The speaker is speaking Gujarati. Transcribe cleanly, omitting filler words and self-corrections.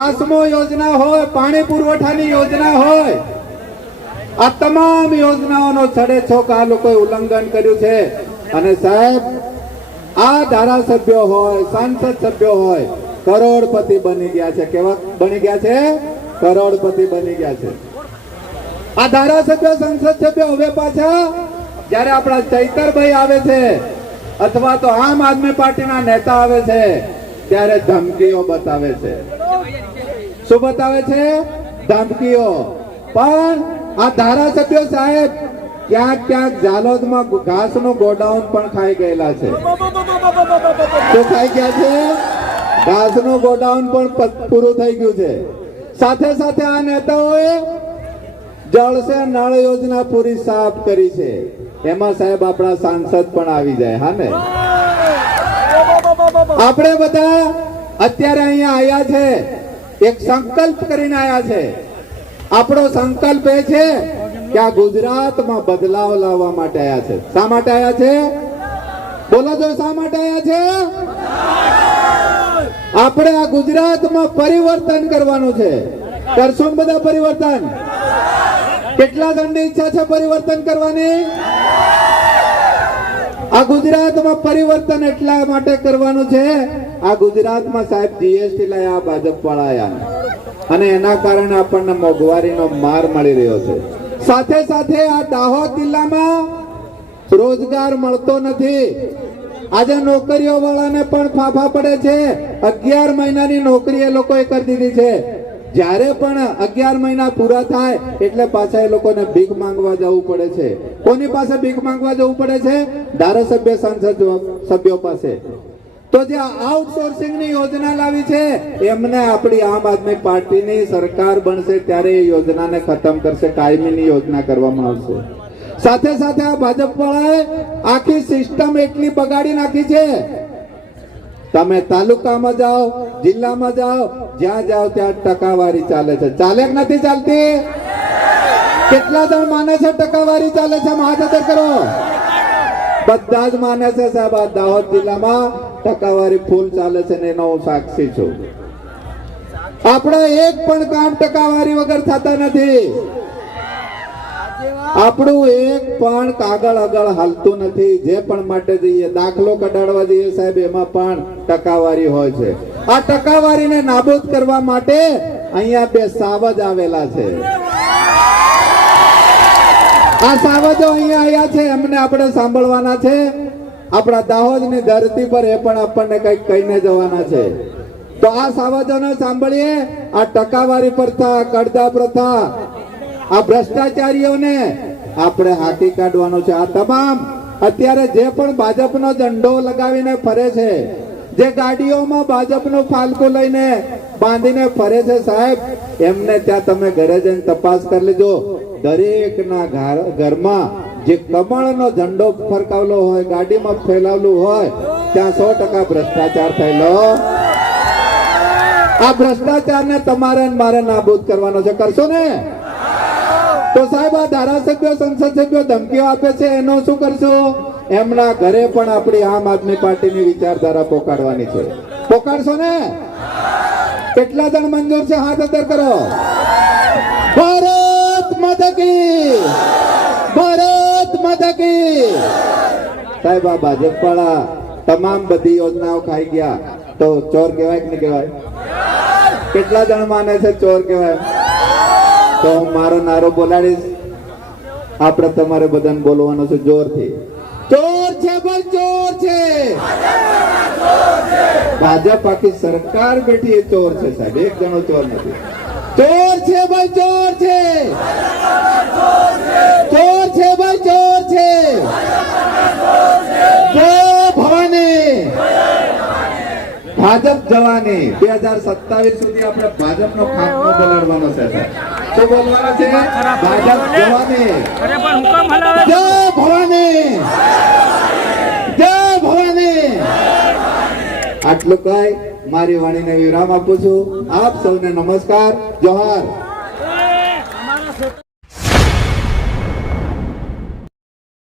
આસમો યોજના હોય, પાણી પુરવઠાની યોજના હોય, આ તમામ યોજનાઓનો છડે છોક આ લોકોએ ઉલ્લંઘન કર્યું છે. અને સાહેબ, આ ધારાસભ્યો હોય, સાંસદ સભ્યો હોય, કરોડપતિ બની ગયા છે. કેવા બની ગયા છે? કરોડપતિ બની ગયા છે. આ ધારાસભ્યો, સંસદ સભ્યો હવે પાછા જયારે આપણા ચૈતરભાઈ આવે છે અથવા તો આમ આદમી પાર્ટીના નેતા આવે છે ત્યારે ધમકીઓ બતાવે છે. શું બતાવે છે? ધમકીઓ. પણ આ ધારાસભ્યો સાહેબ ક્યાંક ક્યાંક ઝાલોદમાં ઘાસનું ગોડાઉન પણ ખાઈ ગયેલા છે. શું ખાઈ ગયા છે? ઘાસનું ગોડાઉન પણ પૂરું થઈ ગયું છે. સાથે સાથે આ નેતાઓએ જળ સે નળ યોજના પૂરી સાફ કરી છે. એમાં સાહેબ આપણા સાંસદ પણ આવી જાય. હા ને? આપણે બધા અત્યારે અહીંયા આવ્યા છે, એક સંકલ્પ કરીને આવ્યા છે. આપણો સંકલ્પ એ છે કે આ ગુજરાતમાં બદલાવ લાવવા માટે આવ્યા છે. શા માટે આવ્યા છે? બોલો તો, શા માટે આવ્યા છે? આપણે આ ગુજરાતમાં પરિવર્તન કરવાનું છે. કરશું બધા પરિવર્તન? કેટલા જણની ઈચ્છા છે પરિવર્તન કરવાની? આ ગુજરાતમાં પરિવર્તન એટલા માટે કરવાનું છે, આ ગુજરાતમાં સાહેબ જીએસટી લાયા ભાજપ વાળા, અને એના કારણે આપણને મોંઘવારીનો માર મળી રહ્યો છે. સાથે સાથે આ દાહોદ જિલ્લામાં રોજગાર મળતો નથી. આજે નોકરીઓ વાળાને પણ ફાફા પડે છે. 11 મહિનાની નોકરી એ લોકોએ કરી દીધી છે. જ્યારે પણ 11 મહિના પૂરા થાય એટલે પાછા એ લોકોને ભીખ માંગવા જવું પડે છે. કોની પાસે ભીખ માંગવા જવું પડે છે? ધારાસભ્ય, સાંસદ સભ્યો પાસે. તો જે આઉટસોર્સિંગ ની યોજના લાવી છે, એમને આપણી આમ આદમી પાર્ટીની સરકાર બનશે ત્યારે એ યોજનાને ખતમ કરશે. કાયમીની યોજના કરવામાં આવશે. સાથે સાથે આ ભાજપ વાળાએ આખી સિસ્ટમ એટલી બગાડી નાખી છે. તમે તાલુકામાં જાઓ, જિલ્લામાં જાઓ, જ્યાં જાઓ ત્યાં ટકાવારી ચાલે છે. ચાલે કે નથી ચાલતી? કેટલા જણ માને છે ટકાવારી ચાલે છે? હાથ કરો. બધા જ માને છે સાહેબ. આ દાહોદ જિલ્લામાં ટકાવારી ફૂલ ચાલે છે ને એનો હું સાક્ષી છું. આપણે એક પણ કામ ટકાવારી વગર થતા નથી. આપણું એક પણ કાગળ આગળ હાલતું નથી. જે પણ માટે જઈએ, દાખલો કઢાડવા જઈએ સાહેબ, એમાં પણ ટકાવારી હોય છે. આ ટકાવારીને નાબૂદ કરવા માટે અહીંયા બે સાવજ આવેલા છે. આ સાવજો અહીંયા આવ્યા છે, એમને આપણે સાંભળવાના છે. આપણા દાહોદની ધરતી પર એ પણ આપણને કંઈક કહીને જવાના છે. તો આ સાવજોને સાંભળીએ. આ ટકાવારી પ્રથા, કડદા પ્રથા, આ ભ્રષ્ટાચારીઓને આપણે હાંકી કાઢવાનો છે. આ તમામ અત્યારે જે પણ ભાજપનો ઝંડો લગાવીને ફરે છે, જે ગાડીઓમાં ભાજપનું ફાલકું લઈને બાંધીને ફરે છે સાહેબ, એમને ત્યાં તમે ઘરે જઈને તપાસ કરી લેજો. દરેકના ઘરમાં જે કમળનો ઝંડો ફરકાવેલો હોય, ગાડીમાં ફેલાવેલું હોય, ત્યાં 100% ભ્રષ્ટાચાર થયેલો. આ ભ્રષ્ટાચારને તમારે મારે નાબૂદ કરવાનો છે. કરશો ને? તો સાહેબ, આ ધારાસભ્યો, સંસદ સભ્યો ધમકીઓ આપે છે, એનો શું કરશો? એમના ઘરે પણ આપણી આમ આદમી પાર્ટીની વિચારધારા પોકાડવાની છે. પોકાડશો ને? કેટલા જણ મંજૂર છે? હાથ અંદર કરો. ભારત માતા કી! ભારત માતા કી! સાહેબ, આ ભાજપ વાળા તમામ બધી યોજનાઓ ખાઈ ગયા તો ચોર કહેવાય કે નહીં કહેવાય? કેટલા જણ માને છે ચોર કહેવાય? તો હું મારો નારો બોલાડીશ. આપણે તમારે બધાને બોલવાનું છે જોરથી. ચોર છે ભાઈ, ચોર છે. ભાજપ આખી સરકાર બેઠી એ ચોર છે સાહેબ, એક જણો ચોર નથી. ચોર છે ભાઈ, ચોર છે. ચોર છે ભાઈ, ચોર છે. જય ભવાની. ભાજપ જવાની. 2027 સુધી આપણે ભાજપનો ખાતમો બોલાડવાનો છે. શું બોલવાનો છે? ભાજપ જવાની. જય ભવાની. જય ભવાની. આટલું કઈ મારી વાણીને વિરામ આપું છું. આપ સૌને નમસ્કાર, જોહાર.